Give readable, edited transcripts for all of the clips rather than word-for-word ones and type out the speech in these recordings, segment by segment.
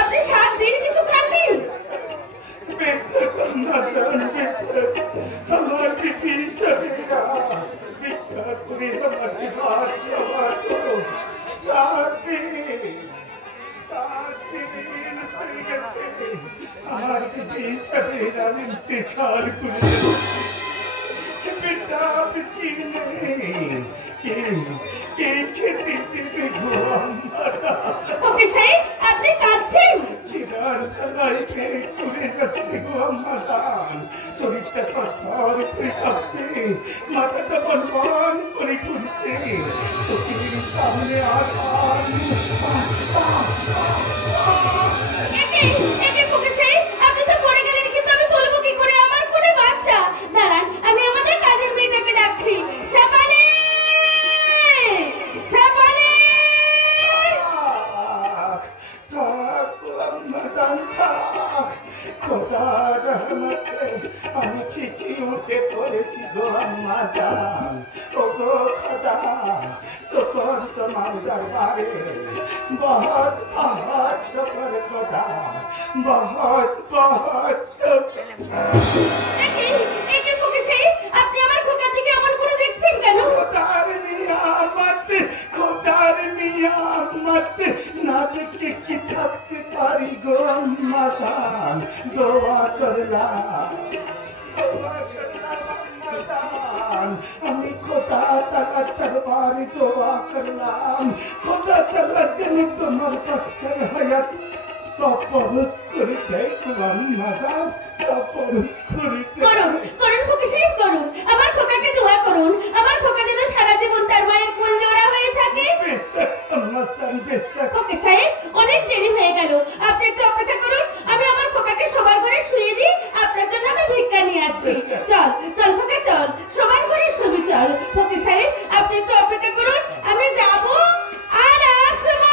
আপনি 7 দিন কিছু খাননি? আপনি কাঁদছেন? শরীরটা থর করে কাঁপছে, মাথাটা বনবন করে ঘুরছে, চোখের সামনে আসান। আপনি তো পড়ে গেলেন, কিন্তু আমি তুলবো কি করে? আমার কোলে বাচ্চা। দাঁড়ান, আমি আমাদের কাজের মেয়েটাকে ডাকছি। সকালে সকালে আমি ঠিকই উঠে পড়েছি গো আম্মা জান। ও গো খোদা, শুকর তোমার দরবারে বহুত বহুত শুকর খোদা, বহুত বহুত আপনি আমার খোকার দিকে এমন করে দেখছেন কেন? খোদার নিয়ামত, খোদার নিয়ামত না দেখে কি থাকতে পারি গো আম্মা জান। দোয়া করলাম, আমি খোদা তাআলার দরবারে দোয়া করলাম, খোদা তাআলা যেন তোমার বাচ্চার হায়াত সপরস করে দেয় গো আম্মা জান, সপরস করে করুন করুন ফকির সাহেব, করুন। আমার খোকাকে দোয়া করুন, আমার খোকা যেন সারা জীবন তার মায়ের কোল জোড়া হয়ে থাকে। ফকির সাহেব, অনেক দেরি হয়ে গেল, আপনি একটু অপেক্ষা করুন। আমি আমার খোকাকে সবার ঘরে শুয়ে দিই, আপনার জন্য আমি ভিক্ষা নিয়ে আসছি। চল চল খোকা, চল, সবার ঘরে শুবি, চল। ফকির সাহেব, আপনি একটু অপেক্ষা করুন, আমি যাব আর আসবো।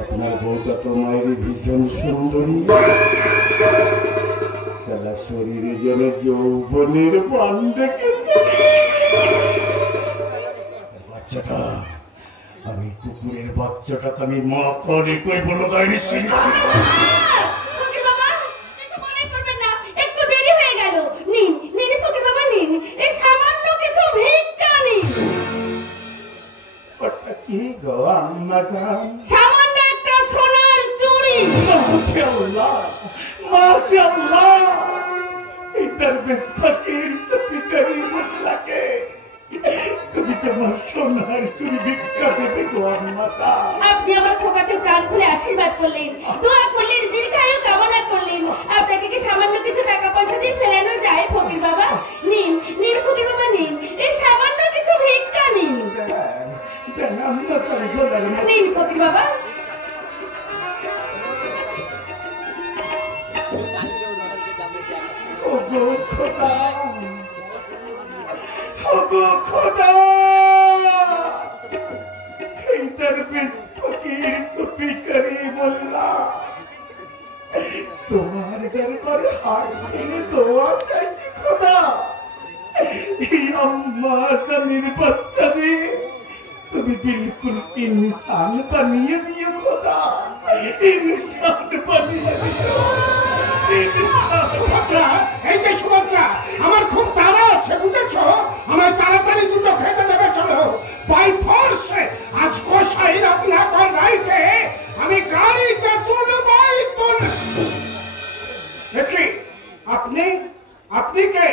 আপনার বউটা তো মায়ের ভীষণ সুন্দরী, সারা শরীরে যেন যৌবনের বান দেখেছে। বাচ্চাটা, আমি কুকুরের বাচ্চাটাকে আমি মা করে কই বলো তাইনি। সামান্য একটা সোনার চুড়ি। মাশাআল্লাহ, মাশাআল্লাহ, ইদার বেশ ফকির সফিকারি মুতলাকে তুমি তোমার সোনার চুড়ি ভিক্ষা দেবে গো আম্মা জান। আপনি আমার খোকাকে প্রাণ খুলে আশীর্বাদ করলেন, দোয়া করলেন, দীর্ঘায়ু কামনা করলেন। আপনাকে কি সামান্য কিছু টাকা পয়সা দিয়ে ফেরানো যায় ফকির বাবা? নিন নিন ফকির বাবা, নিন, এই সামান্য কিছু ভিক্ষা নিন। নিন ফকির বাবা। ওগো খোদা, ওগো খোদা, এইটার বেশ ফকির সফিকারি মোল্লা তোমার দরবারে হাত ভেঙে দোয়া চাইছি খোদা। এই আম্মা জানের বাচ্চারে তুমি বিলকুল ইনসান বানিয়ে দিও খোদা, ইনসান বানিয়ে দিও। এই যে সুভদ্রা, আমার খুব তাড়া আছে, বুঝেছ? আমার তাড়াতাড়ি দুটো খেতে দেবে, চলো। বাই ফোর্স আজ কসাইর আপনার রাইটে আমি গাড়িতে তুলবই তুল। দেখি আপনি, আপনি কে?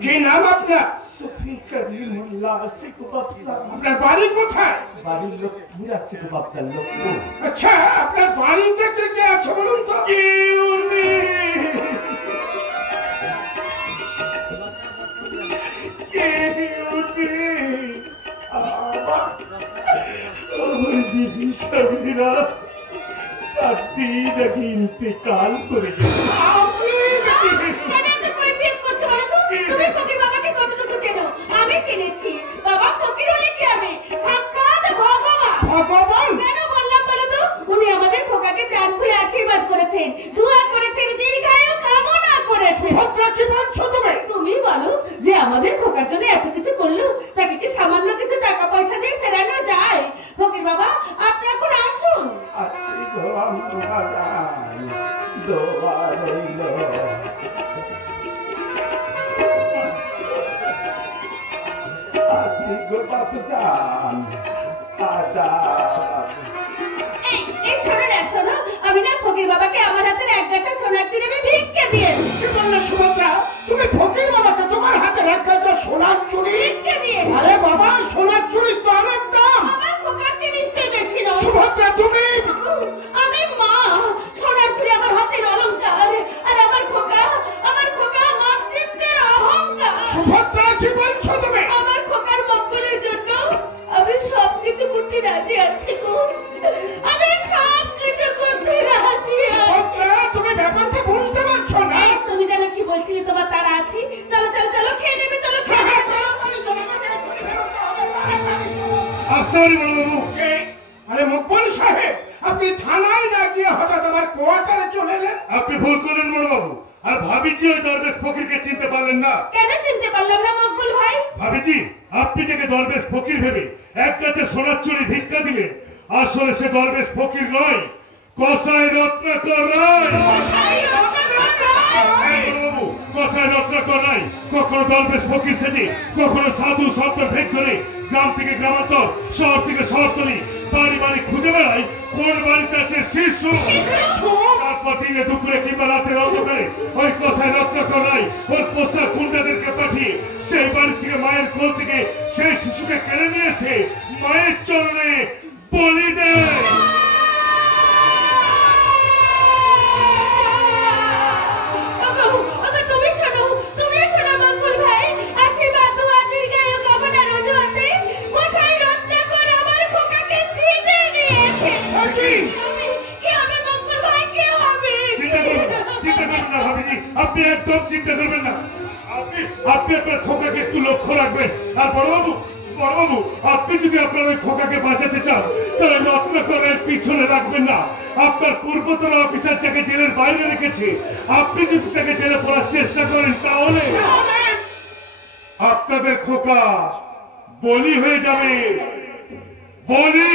কি নাম আপনার? সফিকারি মোল্লা শিখু বাপ্পা। আপনার বাড়ি কোথায়? বাড়ির লোকপুর আছে গো বাপ্পা, লোকপুর। আচ্ছা, আপনার বাড়িতে কে কে আছে বলুন তো? কেউ নেই, কে উঠবে? আমার বিবি স্বামীরা 7 দিন আগে ইন্তেকাল করে গেছে। কেন এত পরিচয় করছো বলো তো? তুমি ফকির বাবাকে কতটুকু চেনো? আমি চিনেছি। বাবা ফকির হলে কি হবে? সাক্ষাৎ ভগবান। ভগবান কেন বললাম বলো তো? উনি আমাদের খোকাকে প্রাণ খুলে আশীর্বাদ করেছেন, দোয়া করেছেন, দীর্ঘায়ু কামনা করেছেন। ভদ্রা কি বলছো তুমি? তুমি বলো যে আমাদের খোকার জন্য এত কিছু করলো, তাকে কি সামান্য কিছু টাকা পয়সা দিয়ে ফেরানো যায়? ফকির বাবা আপনি এখন আসুন। আসি গো মহারাজ, দোয়া রইল। আসি গো বাপুজান, আদাব। এই শোনো না শোনো, আমি না ফকির বাবাকে আমার হাতের এক গাঁটা সোনার চুড়ি আমি ভিক্ষা দিয়েছি। কি বললে সুভদ্রা? তুমি ফকির বাবাকে তোমার হাতে রাখা সোনার চুড়ি? ভিক্ষা দিয়েছি। আরে বাবা, সোনার চুড়ি তো অনেক দাম। আমার খোকার চেয়ে নিশ্চয়ই বেশি নয়। সুভদ্রা তুমি? আমি মা, সোনার চুড়ি আমার হাতের অলংকার, আর আমার খোকা মাতৃত্বের অহংকার। সুভদ্রা কি বলছো তুমি? আমার খোকার মঙ্গলের জন্য আমি সবকিছু করতে রাজি আছি গো। আমি সবকিছু করতে রাজি আছি। সুভদ্রা, তুমি ব্যাপারটা বুঝতে পারছো না? এই, তুমি যেন কি বলছিলে তোমার তারা আছি? চলো চলো চলো, খেয়ে নেবে, চলো খেয়ে নেবে, চলো। আসতে পারি বড়বাবু? আরে মকবুল সাহেব, আপনি থানায় না গিয়ে হঠাৎ আমার কোয়ার্টারে চলে এলেন? আপনি ভুল করলেন বড়বাবু। আর ভাবিজি ওই দরবেশ ফকিরকে চিনতে পারলেন না। কেন চিনতে পারলাম না মকবুল ভাই? ভাবিজি, আপনি যাকে দরবেশ ফকির ভেবে এক কাছে সোনার চুরি ভিক্ষা দিলেন, আসলে সে দরবেশ ফকির নয়, কসাই রত্নাকর রায়। বড়বাবু, কসাই রত্নাকর রায় কখনো দরবেশ ফকির সেজে, কখনো সাধু সন্ত ভেদ করে গ্রাম থেকে গ্রামান্তর, শহর থেকে শহরতলি, বাড়ি বাড়ি খুঁজে বেড়ায় কোন বাড়িতে আছে শিশু। তারপর দিনে দুপুরে কিংবা রাতের অন্ধকারে ওই কসাই রত্নাকর রায় ওর পোষা গুন্ডাদেরকে পাঠিয়ে সেই বাড়ি থেকে মায়ের কোল থেকে সেই শিশুকে কেড়ে নিয়েছে, মায়ের চরণে বলি দেয়। তুমি শোনো মকবুল ভাই, আশীর্বাদ দোয়া দীর্ঘায়ু কামনার অজুহাতে মশাই রত্নাকর আমার খোকাকে ছিনে নিয়েছে। কি হবে মকবুল ভাই, কি হবে? চিন্তা করবেন না ভাবিজি, আপনি একদম চিন্তা করবেন না। আপনি আপনার খোকাকে একটু লক্ষ্য রাখবেন। আর বড়বাবু, আপনি যদি আপনার ওই খোকাকে বাঁচাতে চান তাহলে রত্নাকরের পিছনে রাখবেন না। আপনার পূর্বতন অফিসার যাকে জেলের বাইরে রেখেছে, আপনি যদি তাকে জেলে পড়ার চেষ্টা করেন তাহলে আপনাদের খোকা বলি হয়ে যাবে। বলি